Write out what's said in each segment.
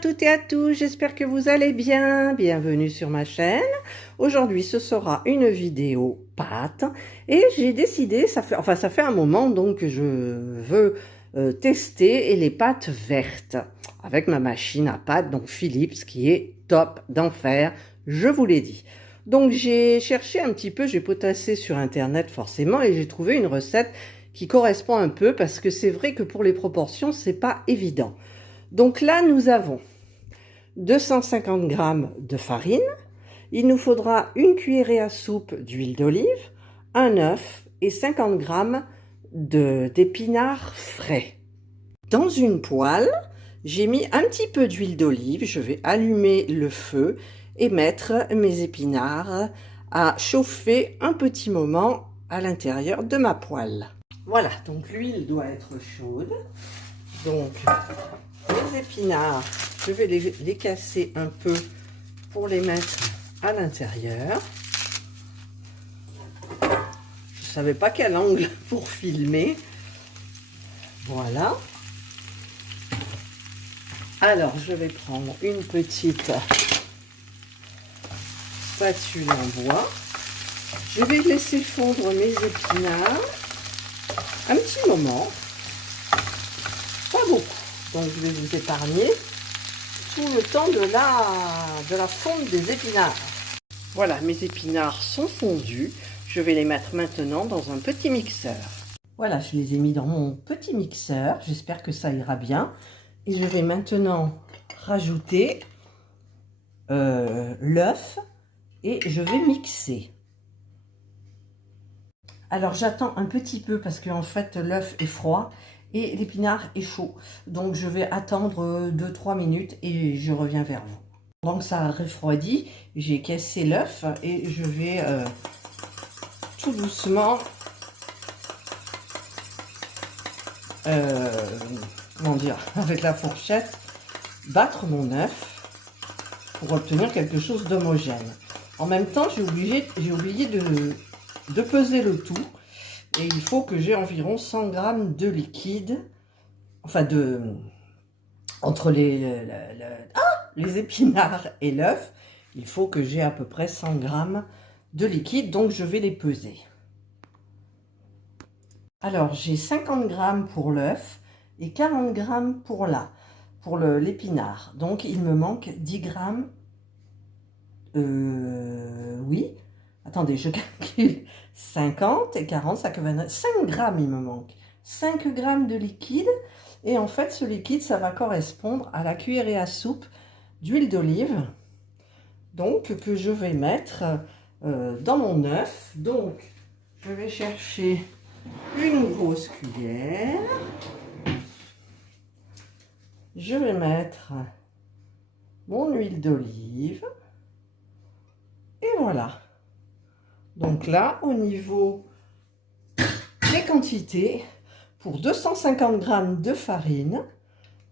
toutes et à tous, j'espère que vous allez bien. Bienvenue sur ma chaîne. Aujourd'hui, ce sera une vidéo pâtes et j'ai décidé, ça fait un moment donc que je veux tester les pâtes vertes avec ma machine à pâtes, donc Philips, qui est top d'enfer, je vous l'ai dit. Donc j'ai cherché un petit peu, j'ai potassé sur internet forcément et j'ai trouvé une recette qui correspond un peu parce que c'est vrai que pour les proportions, c'est pas évident. Donc là, nous avons 250 g de farine, il nous faudra une cuillerée à soupe d'huile d'olive, un œuf et 50 g d'épinards frais. Dans une poêle, j'ai mis un petit peu d'huile d'olive, je vais allumer le feu et mettre mes épinards à chauffer un petit moment à l'intérieur de ma poêle. Voilà, donc l'huile doit être chaude. Donc, les épinards, je vais les casser un peu pour les mettre à l'intérieur. Je ne savais pas quel angle pour filmer. Voilà. Alors, je vais prendre une petite spatule en bois. Je vais laisser fondre mes épinards un petit moment. Pas beaucoup. Donc, je vais vous épargner tout le temps de la fonte des épinards. Voilà, mes épinards sont fondus. Je vais les mettre maintenant dans un petit mixeur. Voilà, je les ai mis dans mon petit mixeur. J'espère que ça ira bien. Et je vais maintenant rajouter l'œuf et je vais mixer. Alors, j'attends un petit peu parce qu'en fait, l'œuf est froid et l'épinard est chaud. Donc, je vais attendre 2-3 minutes et je reviens vers vous. Pendant que ça a refroidi, j'ai cassé l'œuf et je vais tout doucement comment dire, avec la fourchette, battre mon œuf pour obtenir quelque chose d'homogène. En même temps, j'ai oublié de peser le tout. Et il faut que j'ai environ 100 g de liquide, enfin entre les épinards et l'œuf, il faut que j'ai à peu près 100 g de liquide, donc je vais les peser. Alors j'ai 50 g pour l'œuf et 40 g pour l'épinard, donc il me manque 10 g, oui, attendez, je calcule, 50 et 40, ça fait 5 g il me manque. 5 g de liquide. Et en fait, ce liquide, ça va correspondre à la cuillerée à soupe d'huile d'olive. Donc, que je vais mettre dans mon œuf. Donc, je vais chercher une grosse cuillère. Je vais mettre mon huile d'olive. Et voilà. Donc là, au niveau des quantités, pour 250 g de farine,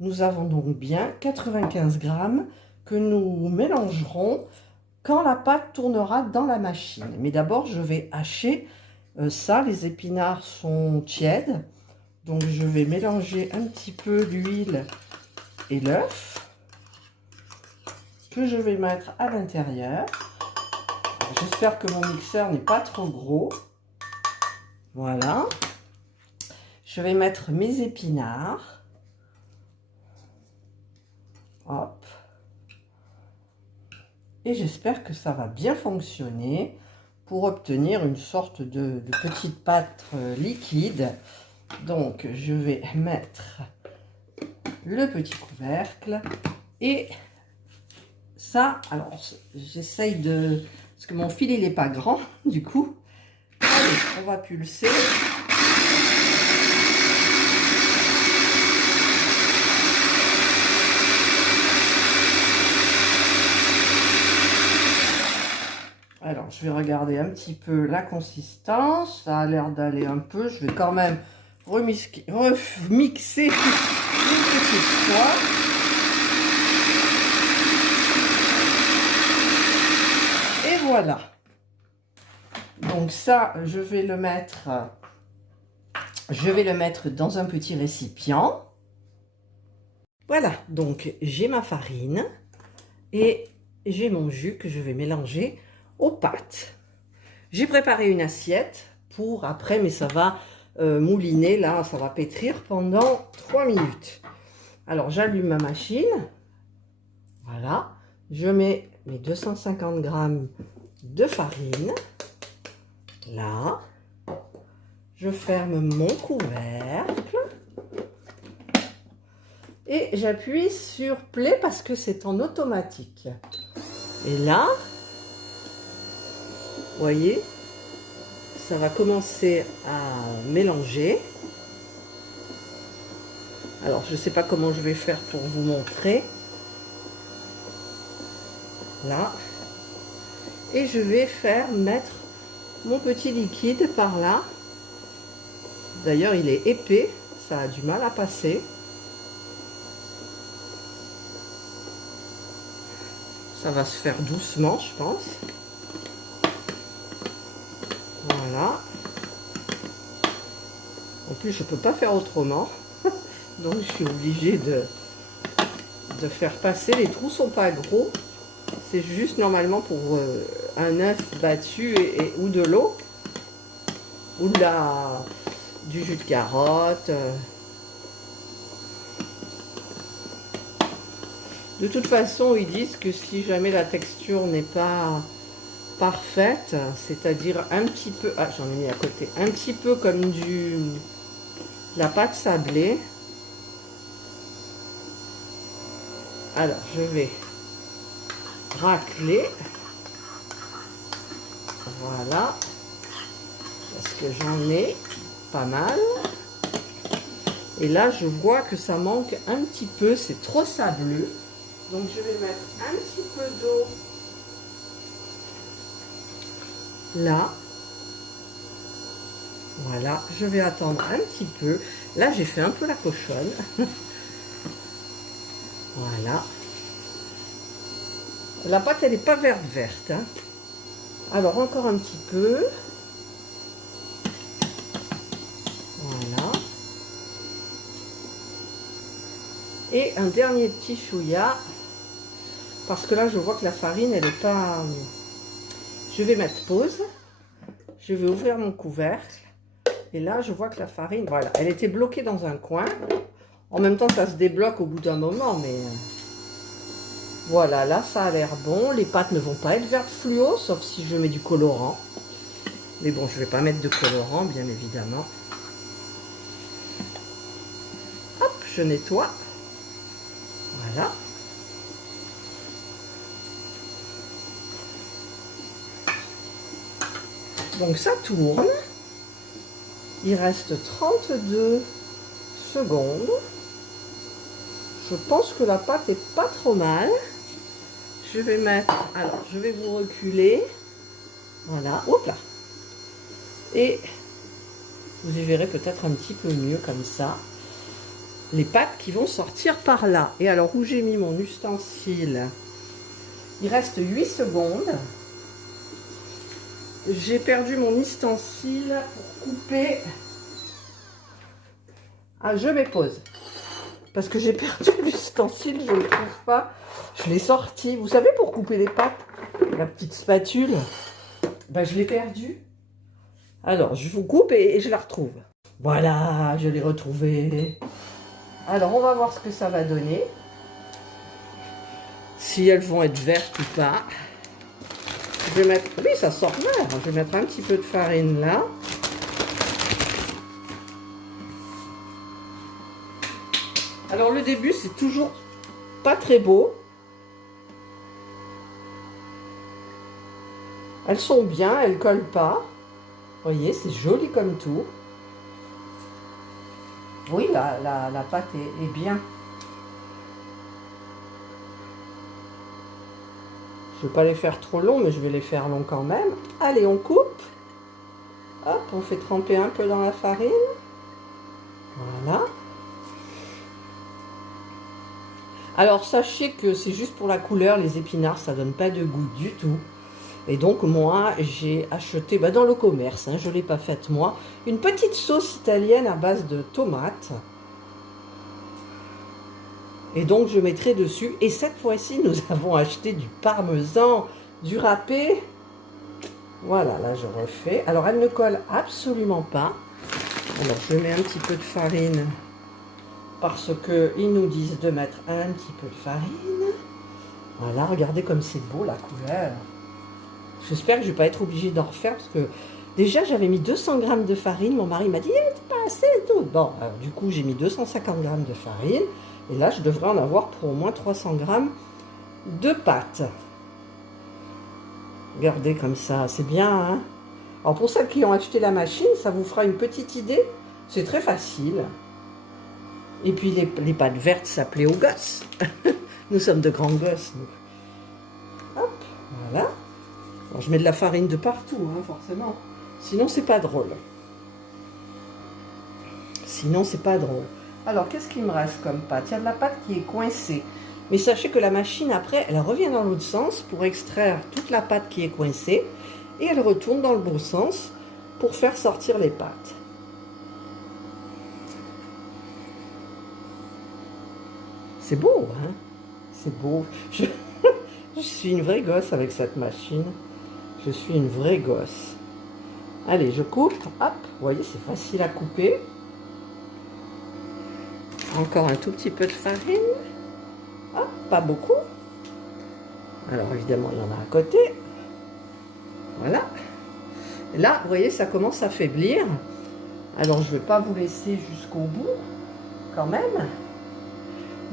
nous avons donc bien 95 g que nous mélangerons quand la pâte tournera dans la machine. Mais d'abord, je vais hacher ça. Les épinards sont tièdes. Donc, je vais mélanger un petit peu l'huile et l'œuf que je vais mettre à l'intérieur. J'espère que mon mixeur n'est pas trop gros. Voilà. Je vais mettre mes épinards. Hop. Et j'espère que ça va bien fonctionner pour obtenir une sorte de petite pâte liquide. Donc, je vais mettre le petit couvercle. Et ça, alors, j'essaye de... Parce que mon fil, il n'est pas grand, du coup. Allez, on va pulser. Alors, je vais regarder un petit peu la consistance. Ça a l'air d'aller un peu. Je vais quand même remixer une petite fois. Et voilà. Donc ça, je vais le mettre dans un petit récipient. Voilà, donc j'ai ma farine et j'ai mon jus que je vais mélanger aux pâtes. J'ai préparé une assiette pour après, mais ça va mouliner, là, ça va pétrir pendant 3 minutes. Alors, j'allume ma machine. Voilà. Je mets mes 250 grammes de farine. Là. Je ferme mon couvercle. Et j'appuie sur play parce que c'est en automatique. Et là, vous voyez, ça va commencer à mélanger. Alors, je ne sais pas comment je vais faire pour vous montrer. Là. Et je vais faire mettre mon petit liquide par là. D'ailleurs, il est épais. Ça a du mal à passer. Ça va se faire doucement, je pense. Voilà. En plus, je ne peux pas faire autrement. Donc, je suis obligée de faire passer. Les trous sont pas gros. C'est juste normalement pour un œuf battu ou de l'eau. Ou du jus de carotte. De toute façon, ils disent que si jamais la texture n'est pas parfaite, c'est-à-dire un petit peu, ah j'en ai mis à côté, un petit peu comme la pâte sablée. Alors, je vais racler. Voilà. Parce que j'en ai pas mal. Et là, je vois que ça manque un petit peu, c'est trop sableux. Donc, je vais mettre un petit peu d'eau là. Voilà, je vais attendre un petit peu. Là, j'ai fait un peu la cochonne. Voilà. La pâte, elle n'est pas verte. Hein. Alors, encore un petit peu. Voilà. Et un dernier petit chouïa. Parce que là, je vois que la farine, elle n'est pas... Je vais mettre pause. Je vais ouvrir mon couvercle. Et là, je vois que la farine, voilà, elle était bloquée dans un coin. En même temps, ça se débloque au bout d'un moment, mais... Voilà, là, ça a l'air bon. Les pâtes ne vont pas être vertes fluo, sauf si je mets du colorant. Mais bon, je ne vais pas mettre de colorant, bien évidemment. Hop, je nettoie. Voilà. Donc, ça tourne. Il reste 32 secondes. Je pense que la pâte est pas trop mal. Je vais mettre... Alors, je vais vous reculer. Voilà. Hop là. Et vous y verrez peut-être un petit peu mieux comme ça. Les pâtes qui vont sortir par là. Et alors, où j'ai mis mon ustensile, il reste 8 secondes. J'ai perdu mon ustensile pour couper. Ah, je mets pause. Parce que j'ai perdu l'ustensile, je ne le trouve pas. Je l'ai sorti. Vous savez, pour couper les pâtes, la petite spatule, ben, je l'ai perdue. Alors, je vous coupe et je la retrouve. Voilà, je l'ai retrouvée. Alors, on va voir ce que ça va donner. Si elles vont être vertes ou pas. Je vais mettre... Oui, ça sort vert. Je vais mettre un petit peu de farine là. Alors, le début, c'est toujours pas très beau. Elles sont bien, elles collent pas. Vous voyez, c'est joli comme tout. Oui, la pâte est bien. Je ne vais pas les faire trop longs, mais je vais les faire longs quand même. Allez, on coupe. Hop, on fait tremper un peu dans la farine. Voilà. Alors, sachez que c'est juste pour la couleur. Les épinards, ça donne pas de goût du tout. Et donc, moi, j'ai acheté dans le commerce, hein, je ne l'ai pas faite moi, une petite sauce italienne à base de tomates. Et donc, je mettrai dessus. Et cette fois-ci, nous avons acheté du parmesan, du râpé. Voilà, là, je refais. Alors, elle ne colle absolument pas. Alors, je mets un petit peu de farine parce qu'ils nous disent de mettre un petit peu de farine. Voilà, regardez comme c'est beau, la couleur. J'espère que je ne vais pas être obligée d'en refaire parce que déjà, j'avais mis 200 grammes de farine. Mon mari m'a dit, c'est pas assez et tout. Bon, alors, du coup, j'ai mis 250 grammes de farine. Et là, je devrais en avoir pour au moins 300 grammes de pâte. Regardez comme ça, c'est bien, hein? Alors, pour celles qui ont acheté la machine, ça vous fera une petite idée. C'est très facile. Et puis, les pâtes vertes, ça plaît aux gosses. Nous sommes de grands gosses, nous. Hop, voilà. Alors, je mets de la farine de partout, hein, forcément. Sinon, c'est pas drôle. Sinon, c'est pas drôle. Alors, qu'est-ce qu'il me reste comme pâte? Il y a de la pâte qui est coincée. Mais sachez que la machine, après, elle revient dans l'autre sens pour extraire toute la pâte qui est coincée. Et elle retourne dans le bon sens pour faire sortir les pâtes. C'est beau, hein? C'est beau. Je suis une vraie gosse avec cette machine. Je suis une vraie gosse. Allez, je coupe. Hop, vous voyez, c'est facile à couper. Encore un tout petit peu de farine. Hop, pas beaucoup. Alors, évidemment, il y en a à côté. Voilà. Et là, vous voyez, ça commence à faiblir. Alors, je ne vais pas vous laisser jusqu'au bout, quand même.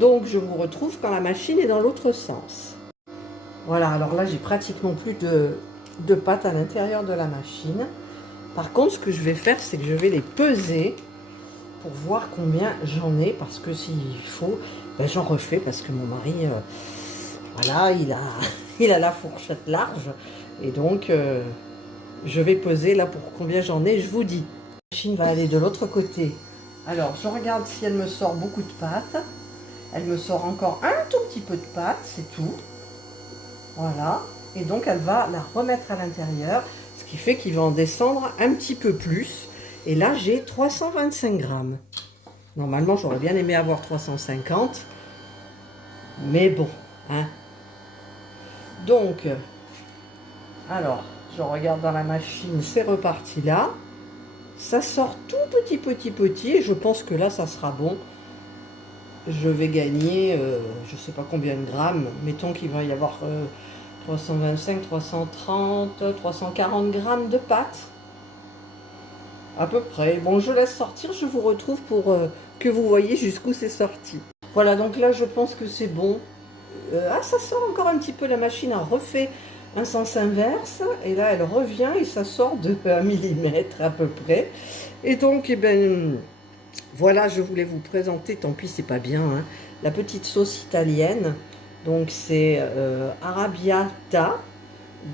Donc, je vous retrouve quand la machine est dans l'autre sens. Voilà, alors là, j'ai pratiquement plus de pâte à l'intérieur de la machine. Par contre, ce que je vais faire, c'est que je vais les peser pour voir combien j'en ai. Parce que s'il faut, ben, j'en refais parce que mon mari, voilà, il a la fourchette large. Et donc, je vais peser là pour combien j'en ai, je vous dis. La machine va aller de l'autre côté. Alors, je regarde si elle me sort beaucoup de pâte. Elle me sort encore un tout petit peu de pâte, c'est tout. Voilà. Et donc, elle va la remettre à l'intérieur, ce qui fait qu'il va en descendre un petit peu plus. Et là, j'ai 325 grammes. Normalement, j'aurais bien aimé avoir 350. Mais bon, hein. Donc, alors, je regarde dans la machine, c'est reparti là. Ça sort tout petit. Et je pense que là, ça sera bon. Je vais gagner, je ne sais pas combien de grammes. Mettons qu'il va y avoir 325, 330, 340 grammes de pâte. À peu près. Bon, je laisse sortir, je vous retrouve pour que vous voyez jusqu'où c'est sorti. Voilà, donc là, je pense que c'est bon. Ah, ça sort encore un petit peu, la machine a refait un sens inverse. Et là, elle revient et ça sort de 1 millimètre à peu près. Et donc, eh ben, voilà, je voulais vous présenter, tant pis, c'est pas bien, hein, la petite sauce italienne. Donc, c'est Arrabbiata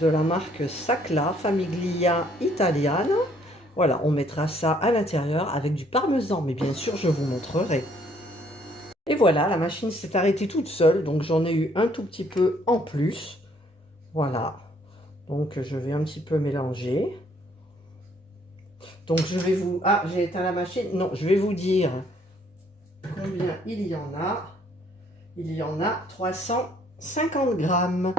de la marque Sacla Famiglia Italiana. Voilà, on mettra ça à l'intérieur avec du parmesan, mais bien sûr, je vous montrerai. Et voilà, la machine s'est arrêtée toute seule, donc j'en ai eu un tout petit peu en plus. Voilà, donc je vais un petit peu mélanger. Donc je vais vous... Ah, j'ai éteint la machine. Non, je vais vous dire combien il y en a. Il y en a 350 grammes.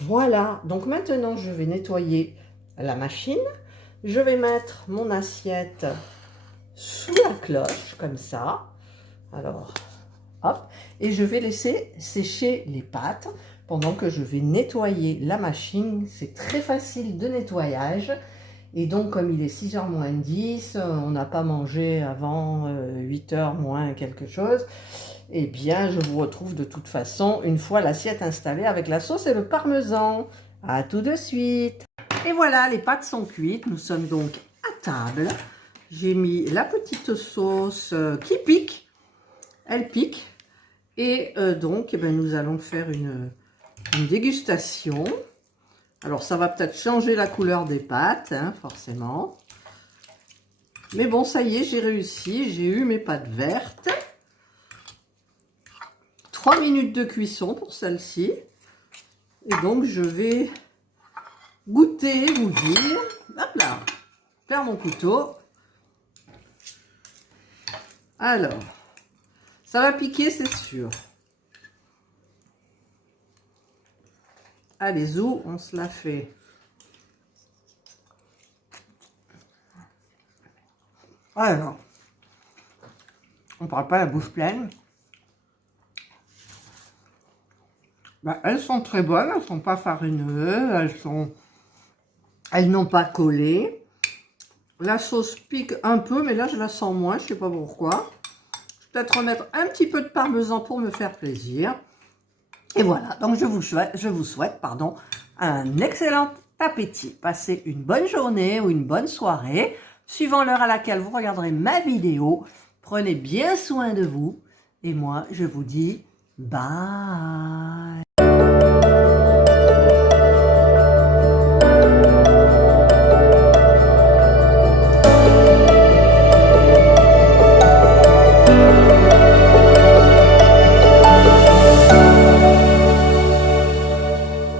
Voilà, donc maintenant je vais nettoyer la machine. Je vais mettre mon assiette sous la cloche, comme ça. Alors, hop. Et je vais laisser sécher les pâtes pendant que je vais nettoyer la machine. C'est très facile de nettoyage. Et donc, comme il est 6h moins 10, on n'a pas mangé avant 8h moins quelque chose, eh bien, je vous retrouve de toute façon une fois l'assiette installée avec la sauce et le parmesan. À tout de suite. Et voilà, les pâtes sont cuites. Nous sommes donc à table. J'ai mis la petite sauce qui pique. Elle pique. Et donc, eh ben, nous allons faire une dégustation. Alors, ça va peut-être changer la couleur des pâtes, hein, forcément. Mais bon, ça y est, j'ai réussi. J'ai eu mes pâtes vertes. 3 minutes de cuisson pour celle-ci. Et donc, je vais goûter, vous dire. Hop là, faire mon couteau. Alors, ça va piquer, c'est sûr. Allez, zou, on se la fait. Alors, on parle pas la bouche pleine. Ben, elles sont très bonnes, elles sont pas farineuses, elles n'ont pas collé. La sauce pique un peu, mais là je la sens moins, je sais pas pourquoi. Je vais peut-être remettre un petit peu de parmesan pour me faire plaisir. Et voilà, donc je vous souhaite un excellent appétit. Passez une bonne journée ou une bonne soirée, suivant l'heure à laquelle vous regarderez ma vidéo. Prenez bien soin de vous et moi je vous dis bye.